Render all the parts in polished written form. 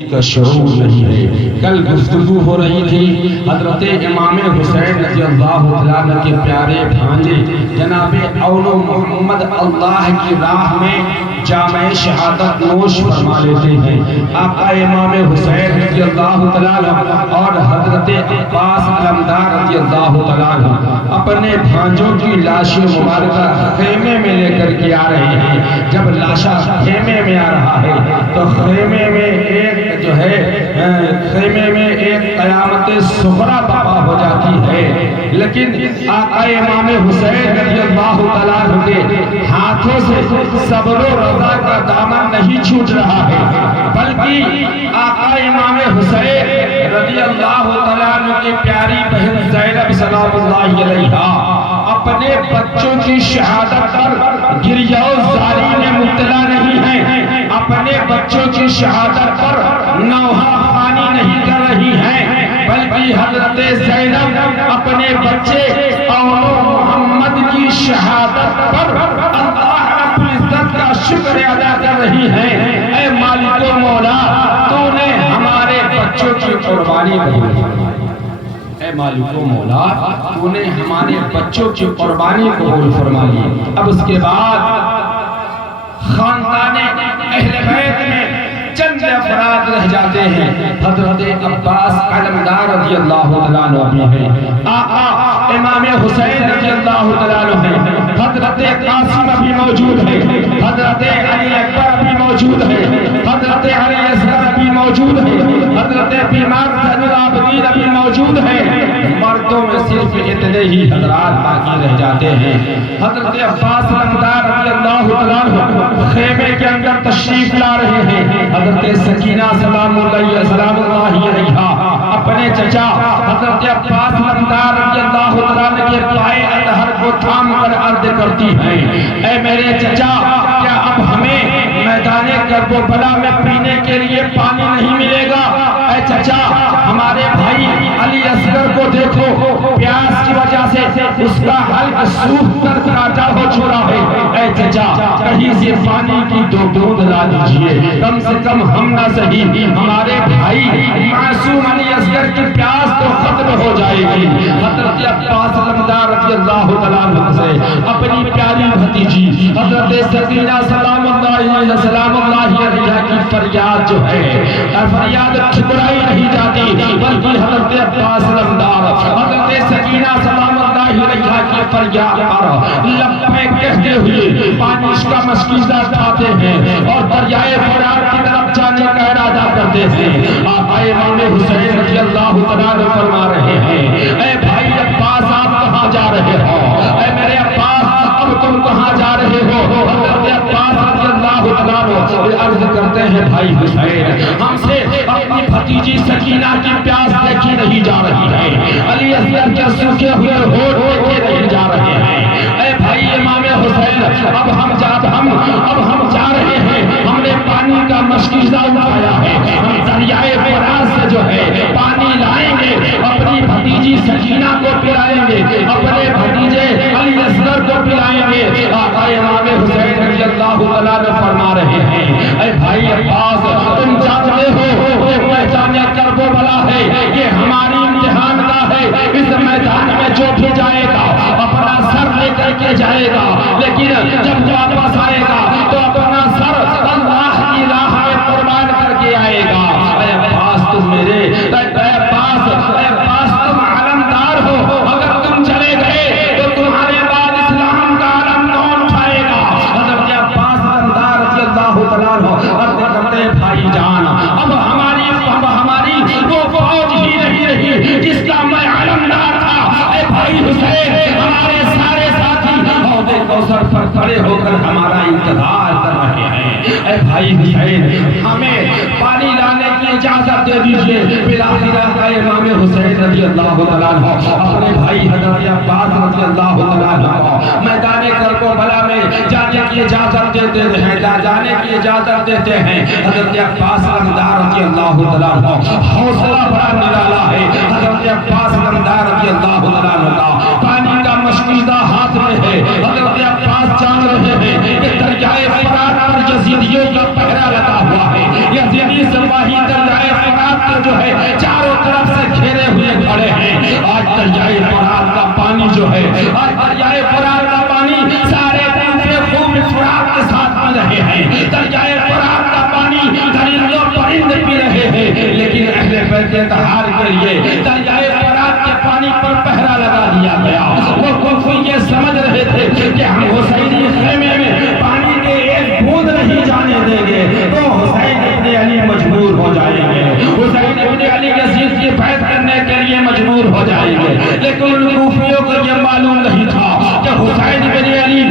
کا شعور نہیں ہے۔ کل گفتگو ہو رہی تھی حضرت امام حسین رضی اللہ عنہ کے پیارے بھانجے جناب اول محمد اللہ کی راہ میں جامع شہادت نوش فرما لیتے ہیں۔ آقا امام حسین رضی اللہ عنہ اور حضرت عباس علمدار رضی اللہ عنہ اپنے بھانجوں کی لاش مبارکہ خیمے میں لے کر کے آ رہے ہیں۔ جب لاشا خیمے میں آ رہا ہے تو خیمے میں ایک جو ہے خیمے میں ایک قیامت صغری برپا ہو جاتی ہے، لیکن آقا امام حسین رضی اللہ عنہ کے ہاتھوں سے صبر و رضا کا دامن نہیں چھوٹ رہا ہے، بلکہ آقا امام حسین رضی اللہ عنہ کی پیاری بہن زینب سلام اللہ علیہا اپنے بچوں کی شہادت پر گریہ و زاری میں مبتلا نہیں ہیں، اپنے بچوں کی شہادت پر نوحہ خوانی نہیں کر رہی ہیں، بلکہ حضرت زینب اپنے بچے اول محمد کی شہادت پر اللہ رب العزت کا شکر ادا کر رہی ہیں۔ اے مالک و مولا، تو نے ہمارے بچوں کی قربانی قبول فرمائی۔ اے مالک و مولا، تو نے ہمارے بچوں کی قربانی قبول فرمائی۔ اب اس کے بعد خاندان اہل بیت میں چند افراد رہ جاتے ہیں۔ حضرت عباس علمدار رضی اللہ عنہ بھی ہیں، آقا امام حسین رضی اللہ عنہ ہیں، حضرت قاسم بھی موجود ہیں، حضرت علی اکبر بھی موجود ہیں، حضرت علی اصغر بھی موجود ہیں، حضرت بیمار زین العابدین بھی موجود ہیں۔ مردوں میں صرف اتنے ہی حضرات باقی رہ جاتے ہیں۔ حضرت عباس علمدار رضی اللہ عنہ خیمے کے اندر تشریف لا رہے ہیں۔ حضرت سکینہ سلام اللہ علیہا اپنے چچا حضرت عباس علمدار رضی اللہ عنہ کے پائے اطہر کو تھام کر عرض کرتی ہیں، اے میرے چچا، کیا اب ہمیں میدان کربلا میں پینے کے لیے پانی نہیں ملے گا؟ اے چچا، ہمارے بھائی علی اصغر کو دیکھو، پیاس کی وجہ سے اس کا حلق سوکھ کر کاٹا ہو چکا ہے۔ اے چچا، کہیں سے پانی کی دو بوند لا دیجئے، کم سے کم ہم نہ سہی ہمارے بھائی معصوم علی اصغر کی پیاس تو ختم ہو جائے گی۔ حضرت عباس علمدار رضی اللہ عنہ سے اپنی پیاری بھتیجی حضرت سکینہ سلام اللہ علیہا کی فریاد جو ہے، فریاد ٹھکرائی نہیں جاتی، بلکہ حضرت عباس علمدار حضرت سکینہ سلام اللہ علیہا کی فریاد پر لبیک کہتے ہوئے پانی کا مشکیزہ اٹھاتے ہیں اور دریائے فرات کی طرف جانے کا ارادہ کرتے ہیں۔ آقا امام حسین رضی اللہ عنہ فرما رہے ہیں، اے بھائی عباس، آپ کہاں جا رہے ہو؟ اے میرے عباس، اب تم کہاں جا رہے ہو؟ حضرت عباس رضی اللہ عنہ عرض کرتے ہیں، بھائی حسین، ہم سے اپنی بھتیجی سکینہ کی پیاس دیکھی نہیں جا رہی ہے، علی اصغر کے سوکھے ہوئے ہونٹ دیکھے نہیں جا رہے ہیں۔ اے بھائی امام حسین، اب ہم جا رہے ہیں، ہم نے پانی کا مشکیزہ اٹھایا ہے، ہم دریائے فرات سے جو ہے پانی لائیں گے، اپنی بھتیجی سکینہ کو پلائیں گے، اپنے بھتیجے علی اصغر کو پلائیں گے۔ آقا امام حسین رضی اللہ عنہ فرما رہے ہیں، اے بھائی عباس، تم جانتے ہو کہ میدان کربلا ہے، یہ ہماری امتحان گاہ ہے، اس میدان میں جو بھی جائے گا اپنا سر لے کر کے جائے گا، لیکن جب واپس آئے گا تو اپنا سر اللہ کی راہ میں قربان کر کے آئے گا۔ اے عباس، تم میرے اے عباس تم علمدار ہو، اگر تم چلے گئے تو تمہارے بعد اسلام کا علم کون اٹھائے گا؟ حضرت عباس علمدار رضی اللہ عنہ عرض کرتے ہیں، بھائی جان، اب ہماری وہ فوج ہی نہیں رہی جس کا میں علمدار تھا۔ اے بھائی حسین، ہمارے سارے ساتھی حوض کوثر پر کھڑے ہو کر ہمارا انتظار کر رہے ہیں۔ اے بھائی حسین، ہمیں پانی لانے کی اجازت دے دیجئے۔ بالآخر آقا امام حسین رضی اللہ عنہ اپنے بھائی حضرت عباس رضی اللہ عنہ میدان کربلا میں جانے کی اجازت دیتے ہیں۔ حضرت عباس علمدار رضی اللہ عنہ حوصلہ بڑا نرالا ہے۔ حضرت عباس علمدار رضی اللہ عنہ کا پانی کا مشکیزہ ہاتھ میں ہے۔ حضرت عباس جان رہے ہیں کہ دریائے فرات پر یزیدیوں کا پہرا لگا ہوا ہے، یزیدی سپاہی دریائے جو ہے اور دریائے فرات کا پانی سارے دن سے خوب سرعت کے ساتھ پی رہے ہیں، دریائے فرات کا پانی درندوں پرند پی رہے ہیں، لیکن اہل بیت اطہار کے لیے دریائے فرات کے پانی پر پہرا لگا دیا گیا۔ وہ کوفی یہ سمجھ رہے تھے کہ ہم حسینی خیمے میں پانی کے ایک بوند نہیں جانے دیں گے تو حسین ابن علی مجبور ہو جائیں گے، حسین ابن علی یزید کی بیعت کرنے کے لیے مجبور ہو جائیں گے۔ لیکن ان کوفیوں کو یہ معلوم نہیں تھا کہ حسین ابن علی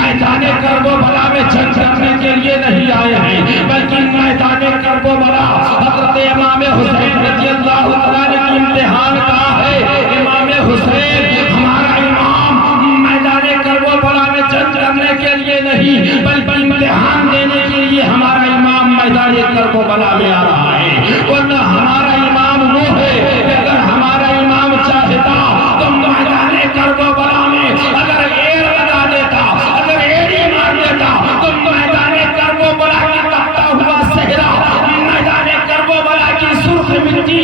میدان کربلا میں جنگ کرنے کے لیے نہیں آئے ہیں، بلکہ میدان کربلا حضرت امام حسین رضی اللہ تعالیٰ کی امتحان کا ہے۔ امام حسین ہمارا امام میدان کربلا میں جنگ کرنے کے لیے نہیں بلکہ امتحان دینے کے لیے ہمارا امام میدان کربلا میں آ رہا ہے، ورنہ ہمارا امام وہ ہے کہ اگر ہمارا امام چاہتا تو میدان کربلا میں اگر ایر لگا دیتا، اگر ایڑی مار دیتا تو میدان کربلا کی تپتا ہوا صحرا، میدان کربلا کی سرخ مٹی،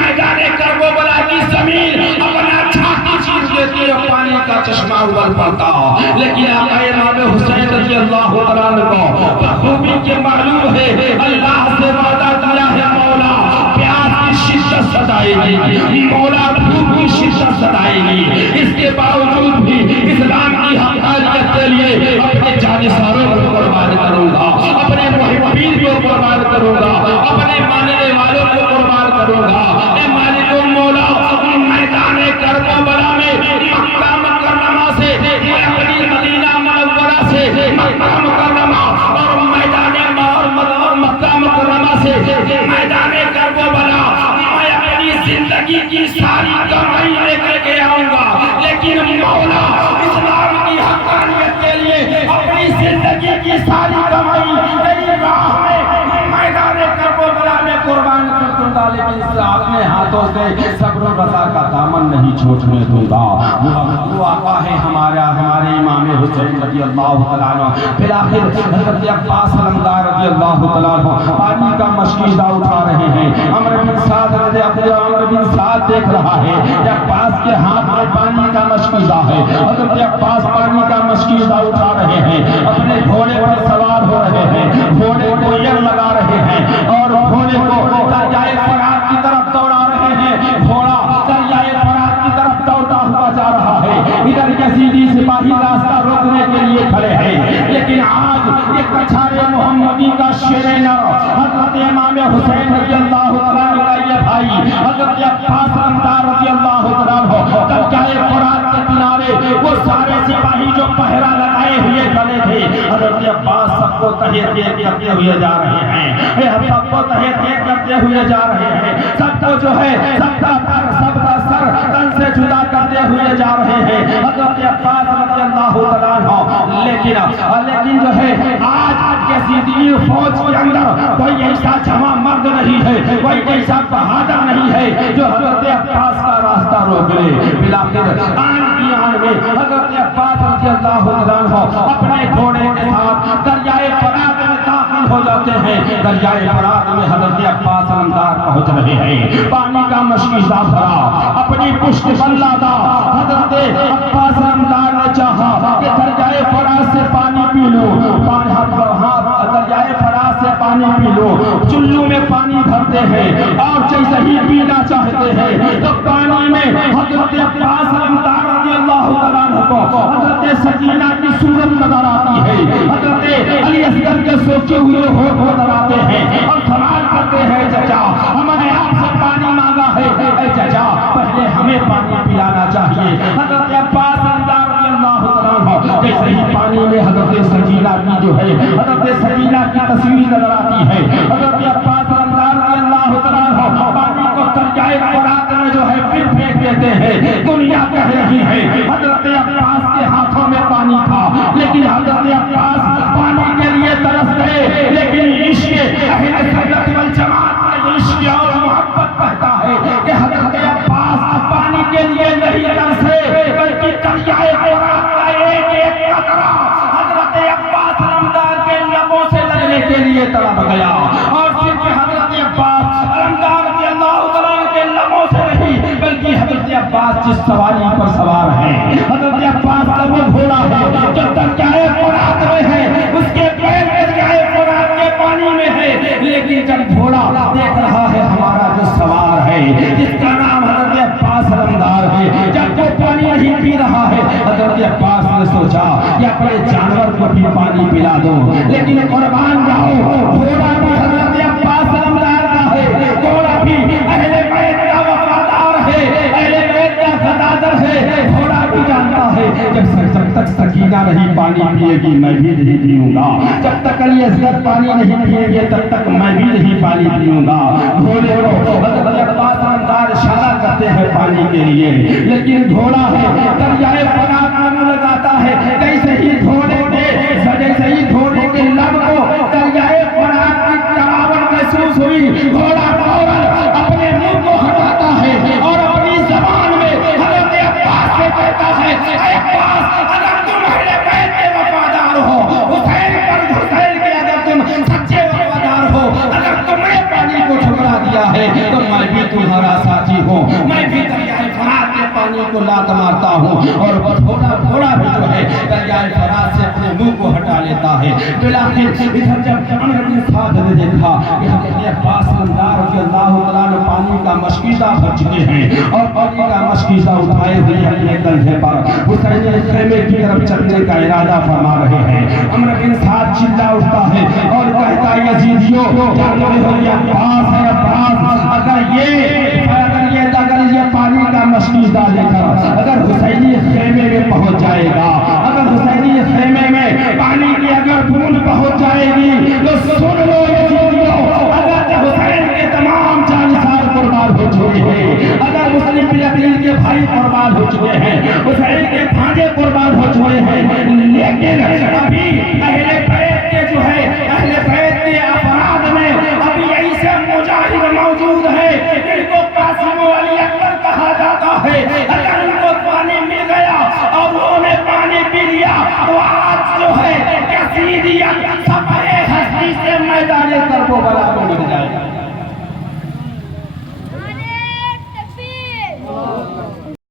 میدان کربلا کی زمین اپنا چھاتی چیز لیتی اور پانی کا چشمہ ابل پڑتا۔ لیکن آقا امام حسین رضی اللہ عنہ کو بخوبی کے معلوم ہے اللہ سے وعدہ کیا ہے مولا پیاس کی شدت ستائے گی، مولا بھوک کی شدت ستائے گی، اس کے باوجود بھی اسلام کی حقانیت کے لیے اپنے جانثاروں کو قربان کروں گا، اپنے محبین کو قربان کروں گا، اپنے ماننے والوں کو قربان کروں گا۔ اے مالک و مولا میدان کربلا میں مکہ مکرمہ سے اپنی مدینہ منورہ سے مکہ مکرمہ اور میدان مکہ مکرمہ سے میدان کربلا میں اپنی زندگی کی ساری کمائی لے کر کے آؤں گا، لیکن مولا اسلام کی حقانیت کے لیے اپنی زندگی کی ساری کمائی میری راہ میں میدان کربلا میں قربان کر دوں گا، لیکن اس اپنے ہاتھوں سے صبر و رضا کا دامن نہیں چھوڑنے دوں گا۔ وہ آقا ہے ہمارے امام حسین رضی اللہ تعالیٰ عنہ۔ پھر آخر حضرت عباس علمدار رضی اللہ تعالیٰ عنہ پانی کا مشکیزہ اٹھا رہے ہیں۔ عمر بن سعد دیکھ رہا ہے کہ عباس کے ہاتھ میں پانی کا مشکیزہ ہے۔ حضرت عباس پانی کا مشکیزہ اٹھا رہے ہیں، اپنے گھوڑے پر سوار ہو رہے ہیں، گھوڑے کو یر لگا رہے ہیں اور گھوڑے کو دریائے فرات کی طرف دوڑا رہے ہیں۔ گھوڑا دریائے فرات کی طرف دوڑتا ہوا جا رہا ہے، ادھر یزیدی سپاہی راستہ روکنے کے لیے کھڑے ہیں، لیکن آج یہ کچھارے محمدی کا شیر نر حضرت امام حسین رضی اللہ عنہ کا یہ بھائی حضرت عباس علمدار رضی اللہ عنہ دریائے فرات کے کنارے وہ سارے سپاہی جو پہرا لگائے ہوئے کھڑے تھے، حضرت عباس سب کو تحیت کرتے ہوئے جا رہے ہیں، سب کو تحیت کرتے ہوئے جا رہے ہیں، سب کو جو ہے سب کا سر تن سے جدا کرتے ہوئے جا رہے ہیں حضرت عباس رضی اللہ عنہ۔ لیکن جو ہے آج یزیدی فوج کے اندر کوئی ایسا جمع مرد نہیں ہے، کوئی ایسا بہادر نہیں ہے جو حضرت عباس کا راستہ روک لے۔ بلاخر آن کی آن میں حضرت عباس رضی اللہ عنہ اپنے گھوڑے کے ساتھ دریائے فرات میں داخل ہو جاتے ہیں۔ دریائے فرات میں حضرت عباس علمدار پہنچ رہے ہیں، پانی کا مشکیزہ بھرا، اپنی پشت پر لادا حضرت عباس علمدار نے چاہا کہ دریائے فرات سے پانی پی لوں، دریائے فرات سے پانی پی لو، چلو میں پانی بھرتے ہیں اور جیسے ہی پینا چاہتے ہیں تو پانی میں حضرت عباس علمدار رضی اللہ عنہ کو حضرت سکینہ کی صورت نظر آتی ہے، حضرت علی اصغر کے سوچے ہوئے ہونٹ نظر آتے ہیں اور سوال کرتے ہیں چچا ہم نے آپ سے پانی مانگا ہے، اے چچا پہلے ہمیں پانی پلانا چاہیے۔ حضرت عباس علمدار رضی اللہ عنہ جیسے ہی پانی میں حضرت سکینہ کی جو ہے حضرت سکینہ کی تصویر نظر آتی ہے، حضرت عباس علمدار رضی اللہ عنہ پانی کو دریائے فرات میں جو ہے پھر پھینک دیتے ہیں۔ دنیا کہہ رہی ہے حضرت عباس کے ہاتھوں میں پانی تھا، لیکن حضرت عباس پانی کے لیے ترس گئے، لیکن عشق اہل سنت والجماعت کا عشق اور محبت کہتا ہے کہ حضرت عباس پانی کے لیے نہیں ترسے بلکہ دریائے فرات کا ایک ایک قطرہ حضرت عباس علمدار کے لبوں سے لگنے کے لیے تڑپ گیا، اور صرف حضرت عباس علمدار رضی اللہ عنہ کے لبوں سے نہیں بلکہ حضرت عباس جس سواری پر سوار ہیں کہ اپنے جانور کو بھی پانی پلا دو، لیکن قربان جاؤ گھوڑا بھی حضرت عباس نامدار کا ہے، گھوڑا بھی اہل بیت کا وفادار ہے، اہل بیت کا صدادر ہے، گھوڑا بھی جانتا ہے جب تک سکینہ نہیں پانی پیے گی میں بھی نہیں پیوں گا، جب تک علی اصغر پانی نہیں پییں گے تب تک میں بھی نہیں پانی پیوں گا۔ گھوڑے کو حضرت عباس نامدار اشارہ کرتے ہیں پانی کے لیے، لیکن گھوڑا ہے دریائے فرات میں لگاتا ہے، جیسے ہی گھوڑے کے لب کو دریائے فرات کی تراوٹ محسوس ہوئی، گھوڑا فوراً اپنے منہ کو ہٹاتا ہے اور اپنی زبان میں حضرت عباس سے کہتا ہے، اے عباس اگر تم اہل بیت کے وفادار ہو، حسین کے اگر تم سچے وفادار ہو، اگر تم نے پانی کو ٹھکرا دیا ہے تو میں بھی تمہارا ساتھی ہوں، میں بھی دریائے فرات کے پانی کو لات مارتا ہوں، اور گھوڑا بھی جو ہے دریائے فرات سے اپنے منہ کو ہٹا لیتا ہے۔ بلاخر ادھر جب عمرو بن سعد نے دیکھا کہ حضرت عباس نامدار رضی اللہ تعالیٰ عنہ پانی کا مشکیزہ بھر چکے ہیں اور پانی کا مشکیزہ اٹھائے ہوئے اپنے کندھے پر حسین خیمے کی طرف چلنے کا ارادہ فرما رہے ہیں، عمرو بن سعد چلا اٹھتا ہے اور کہتا ہے یزیدیو جانتے ہو یہ عباس ہے، عباس اگر یہ پانی کا مشکیزہ لے کر اگر حسینی خیمے میں پہنچ جائے گا، اگر حسینی خیمے میں پانی کی اگر بوند پہنچ جائے گی تو سن لو یزیدیو، اگر حسین کے تمام جانسار قربان ہو چکے ہیں، اگر مسلم بن عقیل کے بھائی قربان ہو چکے ہیں، حسین کے بھانجے قربان ہو چکے ہیں، لیکن ابھی اہل بیت کے جو ہے اہل بیت کے افراد میں ابھی ایسے مجاہد موجود ہیں جن کو قاسم و علی اکبر کہا جاتا ہے، اگر ان کو پانی مل گیا اور انہوں نے پانی پی لیا تو آج جو ہے کثیریت صفحے ہستی سے میدان کرب و بلا